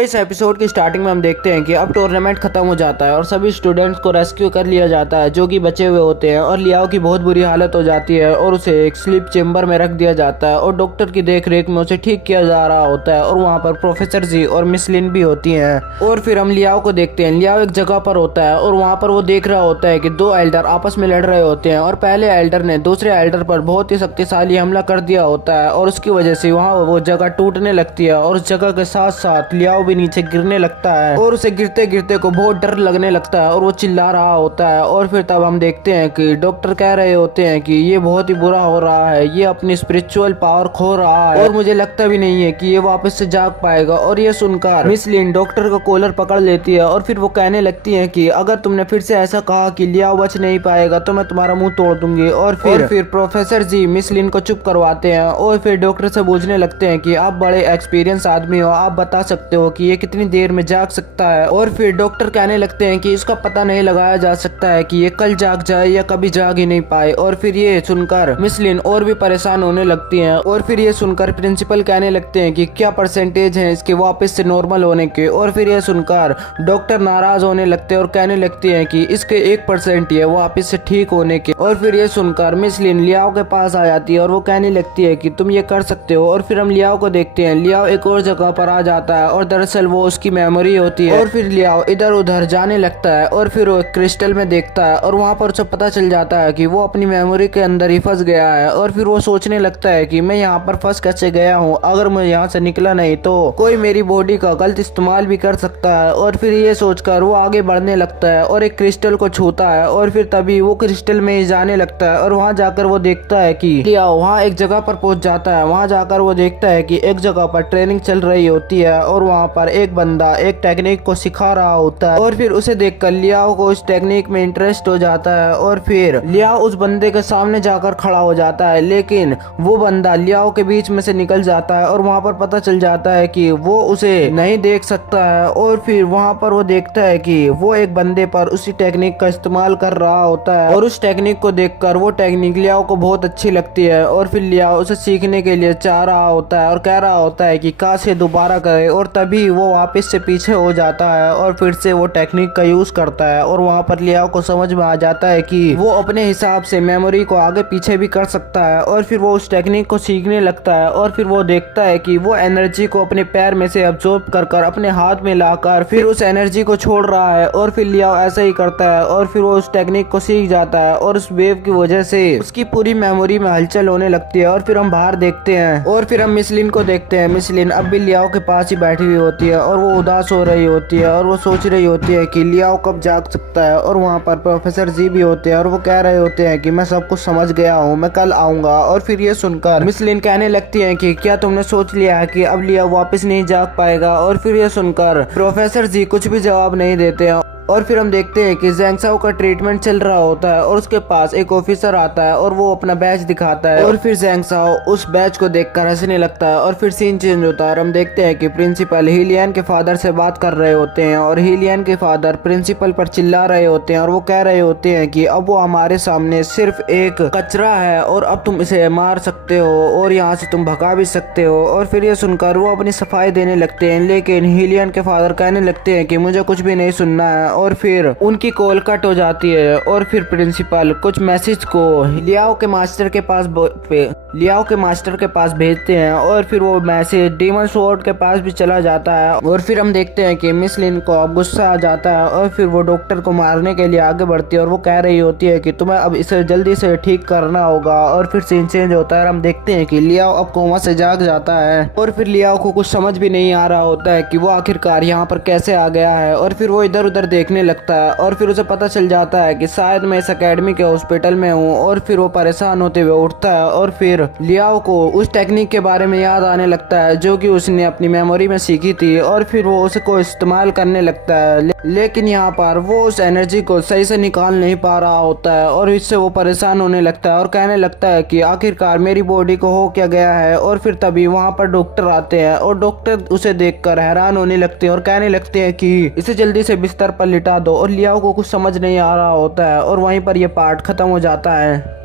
तो इस एपिसोड की स्टार्टिंग में हम देखते हैं कि अब टूर्नामेंट खत्म हो जाता है और सभी स्टूडेंट्स को रेस्क्यू कर लिया जाता है जो कि बचे हुए होते हैं और लियाओ की बहुत बुरी हालत हो जाती है और उसे एक स्लीप चेम्बर में रख दिया जाता है और डॉक्टर की देख रेख में उसे ठीक किया जा रहा होता है और वहाँ पर प्रोफेसर जी और मिस लिन भी होती हैं। और फिर हम लियाओ को देखते हैं। लियाओ एक जगह पर होता है और वहाँ पर वो देख रहा होता है कि दो एल्डर आपस में लड़ रहे होते हैं और पहले एल्डर ने दूसरे एल्डर पर बहुत ही शक्तिशाली हमला कर दिया होता है और उसकी वजह से वहाँ वो जगह टूटने लगती है और उस जगह के साथ साथ लियाओ भी नीचे गिरने लगता है और उसे गिरते गिरते को बहुत डर लगने लगता है और वो चिल्ला रहा होता है। और फिर तब हम देखते हैं कि डॉक्टर कह रहे होते हैं कि ये बहुत ही बुरा हो रहा है, ये अपनी स्पिरिचुअल पावर खो रहा है और मुझे लगता भी नहीं है कि ये वापस से जाग पाएगा। और ये सुनकर मिस लिन डॉक्टर का कॉलर पकड़ लेती है और फिर वो कहने लगती है कि अगर तुमने फिर से ऐसा कहा कि लियाओ बच नहीं पाएगा तो मैं तुम्हारा मुंह तोड़ दूंगी। और फिर प्रोफेसर जी मिस लिन को चुप करवाते हैं और फिर डॉक्टर से पूछने लगते हैं कि आप बड़े एक्सपीरियंस आदमी हो, आप बता सकते हो कि ये कितनी देर में जाग सकता है। और फिर डॉक्टर कहने लगते हैं कि इसका पता नहीं लगाया जा सकता है कि ये कल जाग जाए या कभी जाग ही नहीं पाए। और फिर ये सुनकर मिस लिन और भी परेशान होने लगती हैं और फिर ये सुनकर प्रिंसिपल कहने लगते हैं कि क्या परसेंटेज है इसके वापस से नॉर्मल होने के। और फिर ये सुनकर डॉक्टर नाराज होने लगते हैं और कहने लगते हैं कि इसके 1% ही है वापस से ठीक होने के। और फिर ये सुनकर मिस लिन लियाओ के पास आ जाती है और वो कहने लगती है कि तुम ये कर सकते हो। और फिर हम लियाओ को देखते हैं। लियाओ एक और जगह पर आ जाता है और दरअसल वो उसकी मेमोरी होती है। और फिर लियाओ इधर उधर जाने लगता है और फिर वो क्रिस्टल में देखता है और वहाँ पर उसे पता चल जाता है कि वो अपनी मेमोरी के अंदर ही फंस गया है। और फिर वो सोचने लगता है कि मैं यहाँ पर फंस कैसे गया हूँ, अगर मैं यहाँ से निकला नहीं तो कोई मेरी बॉडी का गलत इस्तेमाल भी कर सकता है। और फिर ये सोचकर वो आगे बढ़ने लगता है और एक क्रिस्टल को छूता है और फिर तभी वो क्रिस्टल में ही जाने लगता है और वहाँ जाकर वो देखता है कि लियाओ वहाँ एक जगह पर पहुंच जाता है। वहाँ जाकर वो देखता है कि एक जगह पर ट्रेनिंग चल रही होती है और वहाँ पर एक बंदा एक टेक्निक को सिखा रहा होता है। और फिर उसे देखकर लियाओ को उस टेक्निक में इंटरेस्ट हो जाता है और फिर लियाओ उस बंदे के सामने जाकर खड़ा हो जाता है, लेकिन वो बंदा लियाओ के बीच में से निकल जाता है और वहाँ पर पता चल जाता है कि वो उसे नहीं देख सकता है। और फिर वहाँ पर वो देखता है कि वो एक बंदे पर उसी टेक्निक का इस्तेमाल कर रहा होता है और उस टेक्निक को देखकर वो टेक्निक लियाओ को बहुत अच्छी लगती है। और फिर लियाओ उसे सीखने के लिए चाह रहा होता है और कह रहा होता है कि काश ये दोबारा करे। और तभी वो वापस से पीछे हो जाता है और फिर से वो टेक्निक का यूज करता है और वहाँ पर लियाओ को समझ में आ जाता है कि वो अपने हिसाब से मेमोरी को आगे पीछे भी कर सकता है। और फिर वो उस टेक्निक को सीखने लगता है और फिर वो देखता है कि वो एनर्जी को अपने पैर में से अब्सॉर्ब कर अपने हाथ में लाकर फिर उस एनर्जी को छोड़ रहा है। और फिर लियाओ ऐसा ही करता है और फिर वो उस टेक्निक को सीख जाता है और उस वेव की वजह से उसकी पूरी मेमोरी में हलचल होने लगती है। और फिर हम बाहर देखते हैं और फिर हम मिस लिन को देखते हैं। मिस लिन अब भी लियाओ के पास ही बैठी हुई होती है और वो उदास हो रही होती है और वो सोच रही होती है कि लियाओ कब जाग सकता है। और वहाँ पर प्रोफेसर जी भी होते हैं और वो कह रहे होते हैं कि मैं सब कुछ समझ गया हूँ, मैं कल आऊंगा। और फिर ये सुनकर मिस लिन कहने लगती है कि क्या तुमने सोच लिया है कि अब लियाओ वापस नहीं जाग पाएगा। और फिर ये सुनकर प्रोफेसर जी कुछ भी जवाब नहीं देते हैं। और फिर हम देखते हैं कि ज़ैंग का ट्रीटमेंट चल रहा होता है और उसके पास एक ऑफिसर आता है और वो अपना बैच दिखाता है और फिर ज़ैंग उस बैच को देखकर हंसने लगता है। और फिर सीन चेंज होता है और हम देखते हैं कि प्रिंसिपल हीलियन के फादर से बात कर रहे होते हैं और हीलियन के फादर प्रिंसिपल पर चिल्ला रहे होते हैं और वो कह रहे होते हैं कि अब वो हमारे सामने सिर्फ एक कचरा है और अब तुम इसे मार सकते हो और यहाँ से तुम भगा भी सकते हो। और फिर ये सुनकर वो अपनी सफाई देने लगते हैं, लेकिन हीलियन के फादर कहने लगते हैं कि मुझे कुछ भी नहीं सुनना है। और फिर उनकी कॉल कट हो जाती है और फिर प्रिंसिपल कुछ मैसेज को लियाओ के मास्टर के पास भेजते हैं और फिर वो मैसेज डीमन स्वॉर्ड के पास भी चला जाता है। और फिर हम देखते हैं कि मिस लिन को अब गुस्सा आ जाता है और फिर वो डॉक्टर को मारने के लिए आगे बढ़ती है और वो कह रही होती है कि तुम्हें अब इसे जल्दी से ठीक करना होगा। और फिर सीन चेंज होता है और हम देखते हैं कि लियाओ अब कोमा से जाग जाता है और फिर लियाओ को कुछ समझ भी नहीं आ रहा होता है कि वो आखिरकार यहाँ पर कैसे आ गया है। और फिर वो इधर उधर देखने लगता है और फिर उसे पता चल जाता है कि शायद मैं इस एकेडमी के हॉस्पिटल में हूँ। और फिर वो परेशान होते हुए उठता है और फिर लियाओ को उस टेक्निक के बारे में याद आने लगता है जो कि उसने अपनी मेमोरी में सीखी थी और फिर वो उसको इस्तेमाल करने लगता है, लेकिन यहाँ पर वो उस एनर्जी को सही से निकाल नहीं पा रहा होता है और इससे वो परेशान होने लगता है और कहने लगता है कि आखिरकार मेरी बॉडी को हो क्या गया है। और फिर तभी वहाँ पर डॉक्टर आते हैं और डॉक्टर उसे देखकर हैरान होने लगते हैं और कहने लगते हैं कि इसे जल्दी से बिस्तर पर लिटा दो। और लियाओ को कुछ समझ नहीं आ रहा होता है और वहीं पर यह पार्ट खत्म हो जाता है।